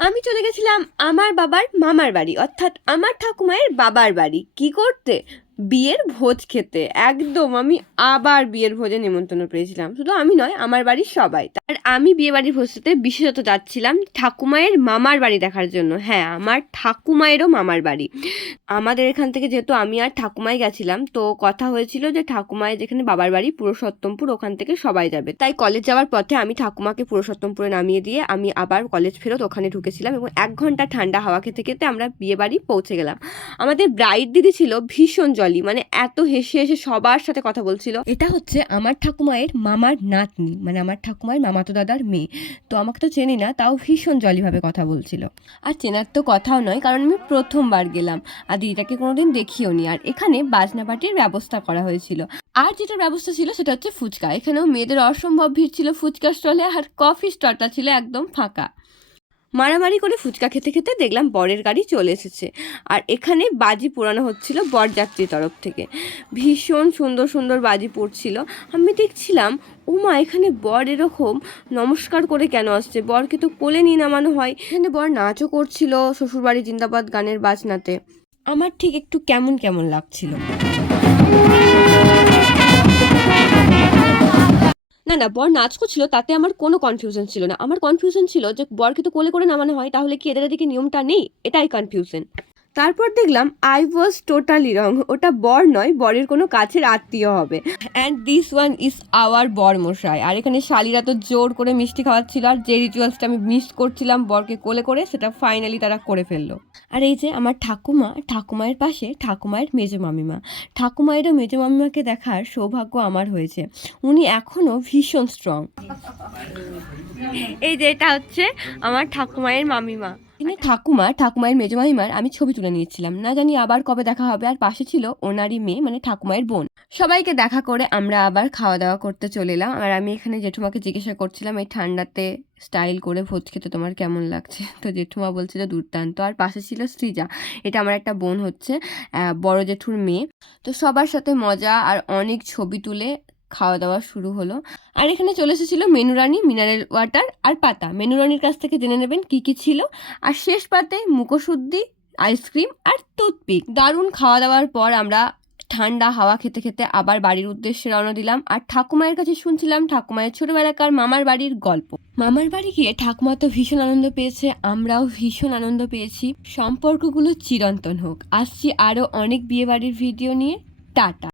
আমি চলে গেছিলাম আমার বাবার মামার বাড়ি, অর্থাৎ আমার ঠাকুমায়ের বাবার বাড়ি। কি করতে? বিয়ের ভোজ খেতে। একদম আমি আবার বিয়ের ভোজে নেমন্তন্ন পেয়েছিলাম। শুধু আমি নয়, আমার বাড়ির সবাই। আর আমি বিয়ে বাড়ির ভোজটাতে বিশেষত যাচ্ছিলাম ঠাকুমায়ের মামার বাড়ি দেখার জন্য। হ্যাঁ, আমার ঠাকুমায়েরও মামার বাড়ি। আমাদের এখান থেকে যেহেতু আমি আর ঠাকুমাই গেছিলাম, তো কথা হয়েছিল যে ঠাকুমায়ের যেখানে বাবার বাড়ি পুরুষোত্তমপুর, ওখান থেকে সবাই যাবে। তাই কলেজ যাওয়ার পথে আমি ঠাকুমাকে পুরুষোত্তমপুরে নামিয়ে দিয়ে আমি আবার কলেজ ফেরত ওখানে ঢুকেছিলাম এবং 1 ঘন্টা ঠান্ডা হাওয়া খেতে খেতে আমরা বিয়ে বাড়ি পৌঁছে গেলাম। আমাদের ব্রাইড দিদি ছিল ভীষণ জলি, মানে এত হেসে হেসে সবার সাথে কথা বলছিল। এটা হচ্ছে আমার ঠাকুমায়ের মামার নাতনি, মানে আমার ঠাকুমায়ের মামাতো দাদার মেয়ে। তো আমাকে তো চেনি না, তাও ভীষণ জলিভাবে কথা বলছিল। আর চেনার তো কথাও নয়, কারণ আমি প্রথমবার গেলাম আর দিদিটাকে কোনোদিন দেখিও নি। আর এখানে বাজনা পার্টির ব্যবস্থা করা হয়েছিল। আর যেটা ব্যবস্থা ছিল সেটা হচ্ছে ফুচকা। এখানেও মেয়েদের অসম্ভব ভিড় ছিল ফুচকা স্টলে, আর কফি স্টলটা ছিল একদম ফাঁকা। মারামারি করে ফুচকা খেতে খেতে দেখলাম বরের গাড়ি চলে এসেছে। আর এখানে বাজি পোড়ানো হচ্ছিল বরযাত্রীর তরফ থেকে। ভীষণ সুন্দর সুন্দর বাজি পড়ছিল। আমি দেখছিলাম, ও মা, এখানে বর এরকম নমস্কার করে কেন আসছে? বরকে তো কোলে নিয়ে নামানো হয়। এখানে বর নাচও করছিল শ্বশুরবাড়ি জিন্দাবাদ গানের বাজনাতে। আমার ঠিক একটু কেমন কেমন লাগছিল। না না, বর নাচ করছিল, তাতে আমার কোনো কনফিউশন ছিল না। আমার কনফিউশন ছিল যে বরকে তো কোলে করে নামানো হয়, তাহলে কি এদের এদিকে নিয়মটা নেই? এটাই কনফিউশন। তারপর দেখলাম আই ওয়াজ টোটালি রং। ওটা বর নয়, বরের কোনো কাছের আত্মীয় হবে। And this one is our বর মশাই। আর এখানে শালিরা তো জোর করে মিষ্টি খাওয়াচ্ছিল, আর যে রিচুয়ালসটা আমি মিস করছিলাম বরকে কোলে করে, সেটা ফাইনালি তারা করে ফেললো। আর এই যে আমার ঠাকুমা, ঠাকুমায়ের পাশে ঠাকুমায়ের মেজো মামিমা। ঠাকুমায়েরও মেজো মামিমাকে দেখার সৌভাগ্য আমার হয়েছে। উনি এখনও ভীষণ স্ট্রং। এই যে এটা হচ্ছে আমার ঠাকুমায়ের মামিমা। এখানে ঠাকুমায়ের মেজো মামিমার আমি ছবি তুলে নিয়েছিলাম। না জানি আবার কবে দেখা হবে। আর পাশে ছিল ওনারই মেয়ে, মানে ঠাকুমায়ের বোন। সবাইকে দেখা করে আমরা আবার খাওয়া দাওয়া করতে চলে এলাম। আর আমি এখানে জেঠুমাকে জিজ্ঞাসা করছিলাম, এই ঠান্ডাতে স্টাইল করে ভোজ খেতে তোমার কেমন লাগছে? তো জেঠুমা বলছিল দুর্দান্ত। আর পাশে ছিল সৃজা, এটা আমার একটা বোন হচ্ছে, বড় জেঠুর মেয়ে। তো সবার সাথে মজা আর অনেক ছবি তুলে খাওয়া দাওয়া শুরু হলো। আর এখানে চলে এসেছিল মেনুরানি, মিনারেল ওয়াটার আর পাতা। মেনুরানির কাছ থেকে জেনে নেবেন কি কি ছিল। আর শেষ পাতে মুখোশুদ্ধি, আইসক্রিম আর টুথপিক। দারুণ খাওয়া দাওয়ার পর আমরা ঠান্ডা হাওয়া খেতে খেতে আবার বাড়ির উদ্দেশ্যে রওনা দিলাম। আর ঠাকুমায়ের কাছে শুনছিলাম ঠাকুমায়ের ছোটবেলাকার মামার বাড়ির গল্প। মামার বাড়ি গিয়ে ঠাকুমা তো ভীষণ আনন্দ পেয়েছে, আমরাও ভীষণ আনন্দ পেয়েছি। সম্পর্কগুলো চিরন্তন হোক। আসছি আরও অনেক বিয়ে বাড়ির ভিডিও নিয়ে। টাটা।